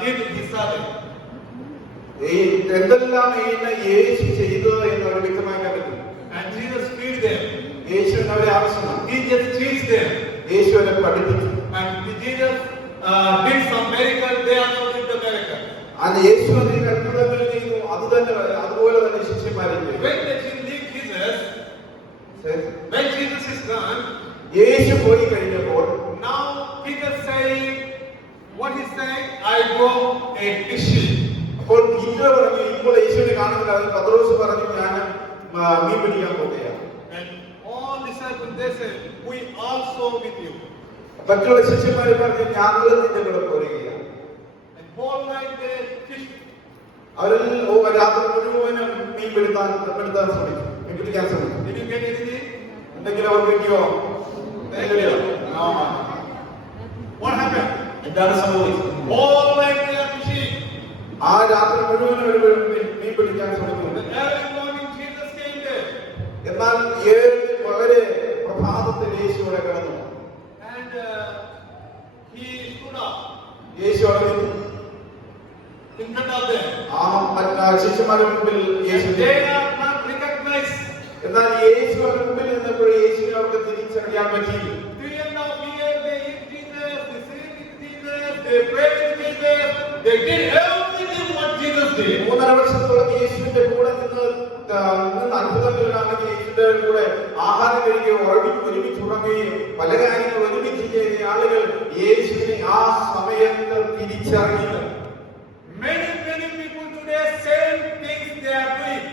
did he serve? എന്തെല്ലാം യേശു ചെയ്തത് എന്ന് അവർ വ്യക്തമായി കണ്ടെത്തി. And Jesus feed them. യേശുവിന് അവരെ ആവശ്യമാണ്. He just teach them. യേശു അവരെ പഠിപ്പിച്ചു. And Jesus did some miracle. They also did the miracle. അത് യേശു അതിന് അത്ഭുതങ്ങൾ ചെയ്തു. അതുപോലെ തന്നെ ശിഷ്യന്മാരും ചെയ്തു. When Jesus is gone, യേശു പോയി കഴിഞ്ഞപ്പോൾ now Peter saying, what he saying? I go a fishing. അപ്പോൾ പീറ്റർ പറഞ്ഞു, ഇപ്പോൾ യേശുവിനെ കാണുന്നില്ല. പത്രോസ് പറഞ്ഞു, ഞാൻ മീൻ പിടിക്കാൻ പോവുകയാണ്. And all disciples they said, we also with you. മറ്റുള്ള ശിഷ്യന്മാരെ പറഞ്ഞു, ഞങ്ങൾ നിന്റെ കൂടെ പോവുകയാണ്. And whole night they fished. അവരിൽ രാത്രി മുഴുവനും മീൻ പിടിക്കാൻ ശ്രമിച്ചു. Did you get anything? എന്തെങ്കിലും അവർ കിട്ടിയോ? What happened? എന്താണ് സംഭവിച്ചത്? All night they are fishing. ആ രാത്രി മുഴുവനും അവർ മീൻ പിടിക്കാൻ ശ്രമിച്ചു. Early morning Jesus came there. എന്നാൽ വളരെ പ്രഭാതത്തിൽ യേശു അവിടെ കിടന്നു. And he stood up. യേശു അവിടെ in front of them. ശിഷ്യന്മാരുടെ മുമ്പിൽ യേശു. They are not recognized. എന്നാൽ യേശു അവരുടെ മുമ്പിൽ നിന്നപ്പോൾ യേശുവിനെ അവർക്ക് തിരിച്ചറിയാൻ പറ്റിയില്ല. 3.5 years they eat Jesus, they sing with Jesus, they pray with Jesus, they did everything what Jesus did. 3.5 വർഷത്തോളം യേശുവിന്റെ കൂടെ നിന്ന് അത്ഭുതങ്ങളിലാണെങ്കിൽ യേശുവിന്റെ കൂടെ ആഹാരം കഴിക്കുകയും ഒരുമിച്ച് ഉറങ്ങുകയും പല കാര്യങ്ങൾ ഒരുമിച്ച് ചെയ്യുന്ന ആളുകൾ യേശുവിനെ ആ സമയത്ത് തിരിച്ചറിയില്ല. Many people today same things they are doing.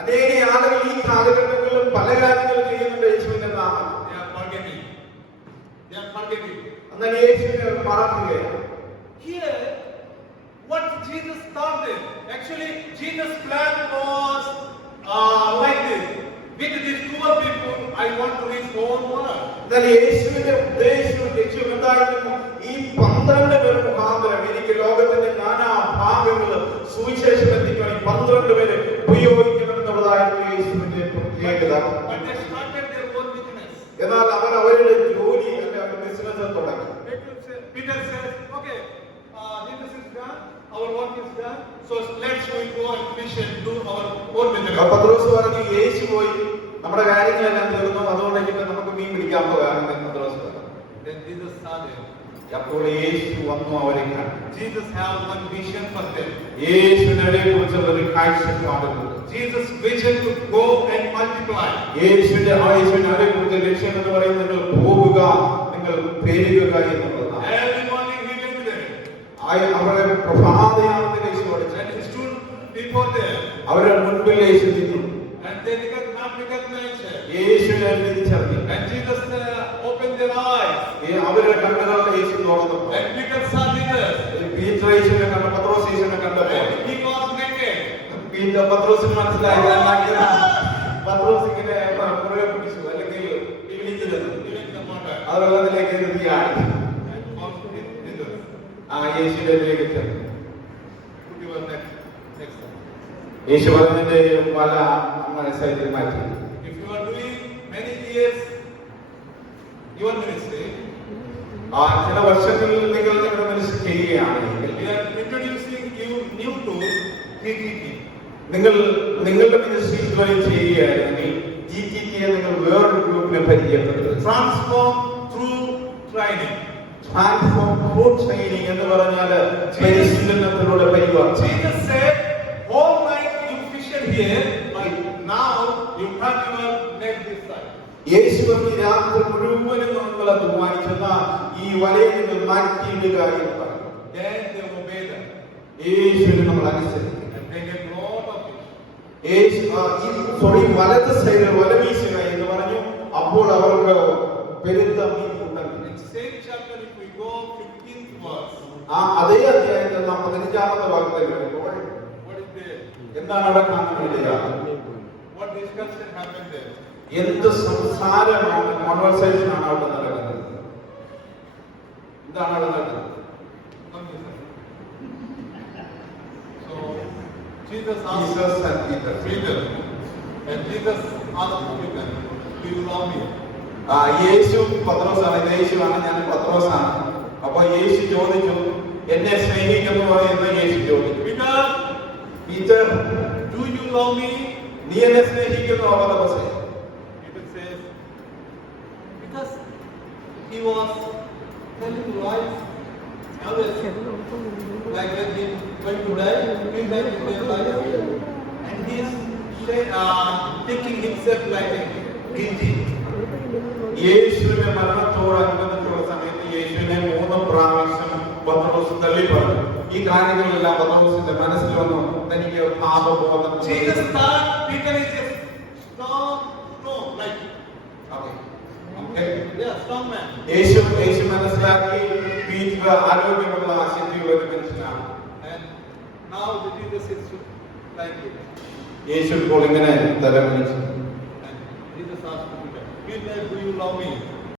അനേക ആളുകൾ ഈ കാലഘട്ടങ്ങളിലും പല കാര്യങ്ങൾ ചെയ്യുന്നുണ്ട് യേശുവിന്റെ നാമം. They are forgetting. എന്നാൽ യേശുവിനെ മറക്കുകയാണ്. Here, what Jesus taught them, actually Jesus' plan was like this. With these 12 people, I want to reach the whole world. എന്നാൽ യേശുവിന്റെ ഉദ്ദേശവും ലക്ഷ്യവും എന്തായിരുന്നു? ഈ 12 പേർ മുഖാന്തരം എനിക്ക് ലോകത്തിന്റെ നാനാ ഭാഗങ്ങളിൽ സുവിശേഷം എത്തിക്കാൻ 12 പേരെ ഉപയോഗിക്കണം എന്നുള്ളതായിരുന്നു യേശുവിന്റെ പ്രത്യേകത. എന്നാൽ അവർ അവരുടെ ജോലി അവരുടെ ബിസിനസ് തുടങ്ങി. Peter says, okay, Jesus is done, our work is done, so let's go and finish and do our own business. പത്രോസ് പറഞ്ഞു, യേശു പോയി, നമ്മുടെ കാര്യങ്ങളെല്ലാം തീർന്നു, അതുകൊണ്ട് നമുക്ക് മീൻ പിടിക്കാൻ പോകാമെന്ന് പത്രോസ് പറഞ്ഞു. Then Jesus saw them. അപ്പോൾ യേശു വന്നു അവരെ കണ്ടു. Jesus have one vision for them. യേശുവിനെ കുറിച്ചുള്ള ഒരു കാഴ്ചപ്പാടുണ്ട്. Jesus vision to go and multiply. യേശുവിനെ കുറിച്ച് ലക്ഷ്യം എന്ന് പറയുന്നത് നിങ്ങൾ പോവുക, നിങ്ങൾ പെരുകുക എന്നുള്ളതാണ്. Every morning he went there. അവരുടെ പ്രഭാതയാമത്തിൽ യേശു പഠിച്ചു. And he stood before them. അവരുടെ മുൻപിൽ യേശു നിന്നു. And they did not recognize him. യേശുവിനെ തിരിച്ചറിഞ്ഞു. And Jesus opened their eyes. അവരുടെ കണ്ണുകളെ യേശു തുറന്നു. And Peter saw Jesus. Peter യേശുവിനെ കണ്ടു, പത്രോസ് യേശുവിനെ കണ്ടപ്പോൾ he was naked. പത്രോസിന് മനസ്സിലായി. പത്രോസ് ഇങ്ങനെ പുറകെ പിടിച്ചു, അല്ലെങ്കിൽ വിളിച്ചു തന്നു. അത് വെള്ളത്തിലേക്ക് എത്തിയാണ് യേശുവിലേക്ക് ചെന്നു. യേശു പറഞ്ഞതിന്റെ പല മനസ്സിലാക്കി മാറ്റി. If you are doing many years your ministry, ചില വർഷങ്ങളിൽ നിങ്ങൾ നിങ്ങളുടെ മിനിസ്റ്റർ ചെയ്യുകയാണെങ്കിൽ we are introducing you new to TTT. നിങ്ങളുടെ മിനിസ്റ്ററി ഇതുവരെ ചെയ്യുകയാണെങ്കിൽ TTT നിങ്ങൾ വേറൊരു ഗ്രൂപ്പിനെ പരിചയപ്പെടുത്തുക. Transform through training. Transform through training എന്ന് പറഞ്ഞാൽ പരിശീലനത്തിലൂടെ പരിവർത്തനം. Jesus said, whole night you fished here, but now you cut your net this side. യേശു പറഞ്ഞു, രാത്രി മുഴുവനും നിങ്ങൾ അധ്വാനിക്കുന്ന ഈ വലയെ നിങ്ങൾ മാറ്റിയിടുക എന്ന് പറഞ്ഞു. Then they obeyed them. യേശുവിനെ നമ്മൾ അനുസരിക്കും. And they get lot of fish. വലത് സൈഡിൽ വല വീശുക എന്ന് പറഞ്ഞു. അപ്പോൾ അവർക്ക് പെരുത്ത മീൻ കൂട്ടം. Same chapter, if we go 15th verse. അതേ അധ്യായത്തിൽ 15ാമത്തെ വാക്യത്തിൽ വരുമ്പോൾ എന്താണ് അവിടെ കാണുന്നത്? What discussion happened there? എന്ത് സംസാരമാണ്, കോൺവെർസേഷൻ ആണ് അവിടെ നടക്കുന്നത്? എന്താണ് അവിടെ നടക്കുന്നത്? So Jesus asked Peter, and Jesus asked Peter, do you love me? യേശു പത്രോസാണ്, യേശുവാണ്, ഞാൻ പത്രോസാണ്. അപ്പൊ യേശു ചോദിച്ചു, എന്നെ സ്നേഹിക്കുന്നുവോ എന്ന് യേശു ചോദിച്ചു. Peter, Peter, do you love me? നീ എന്നെ സ്നേഹിക്കുന്നുവോ? പത്രോസേ. Peter says, because he was telling lies. Always, like when he went to die, he went to tell lies. And he is taking himself like a guilty. യേശുവിന്റെ മരണത്തോടനുബന്ധിച്ചുള്ള സമയത്ത് യേശുവിനെ 3 പ്രാവശ്യം പത്രോസ് തള്ളി പറഞ്ഞു. ഈ കാര്യങ്ങളെല്ലാം പത്രോസിന്റെ മനസ്സിൽ വന്നു. തനിക്ക് പാപബോധം. Jesus thought Peter is a strong, like, strong man. യേശു മനസ്സിലാക്കി പീറ്റർ ആരോഗ്യമുള്ള ശക്തിയുള്ള ഒരു മനുഷ്യനാണ്. And now the Jesus is like it. യേശു ഇപ്പോൾ ഇങ്ങനെ തലകുനിച്ചു. And Jesus asked Peter, Peter, do you love me?